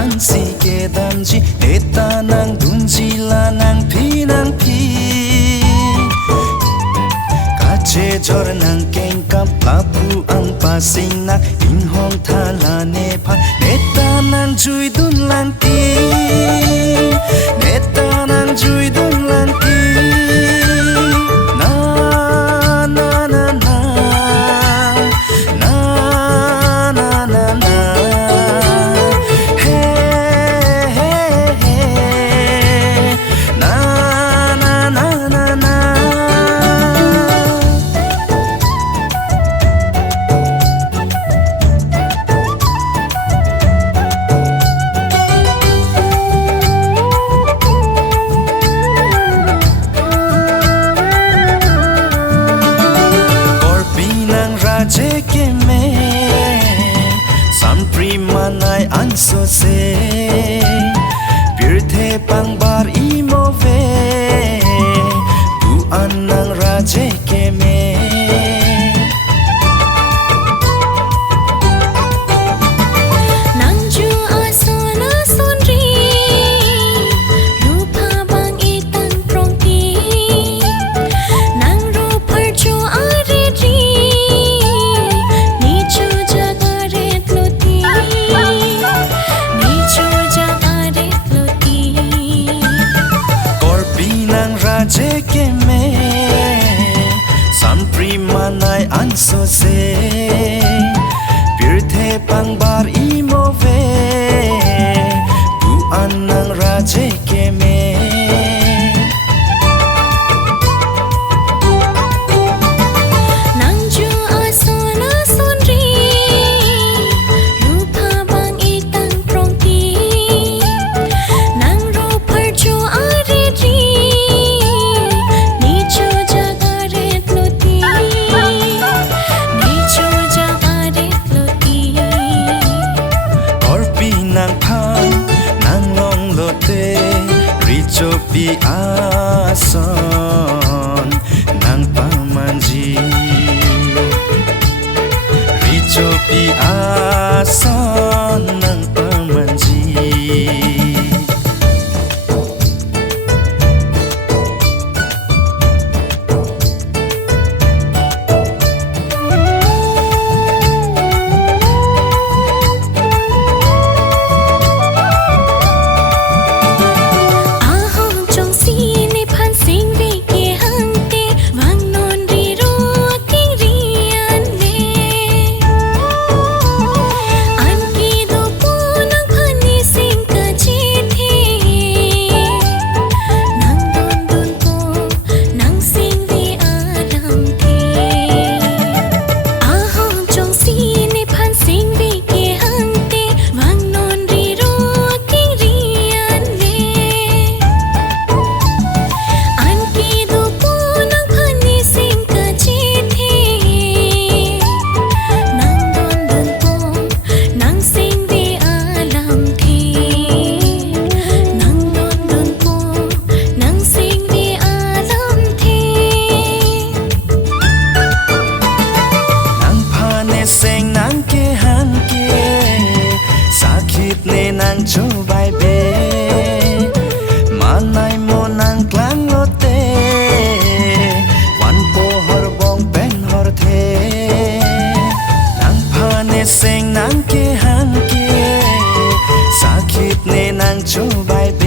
ansi ke damji eta nang dunjila nang pi kache jor nang kengkam lapu ang pasing nak inhong thala nepal eta nang jui dun lang ti eta nang jui dun lang ti na na na na na na na na he he he na na na na na Jeke me sampri manai anso se pirthe pangbar imove tu anang raje ke me Jeke me sampri manai anso se pirthe pangbar imove tu anang raje ke me Chopi ason nang pamanji Richopi ason nang pamanji seng nang ke han ke sakit ne nang chobai be manai mo nang klang lote wan po hor bong pen hor the nang phane seng nang ke han ke sakit ne nang chobai be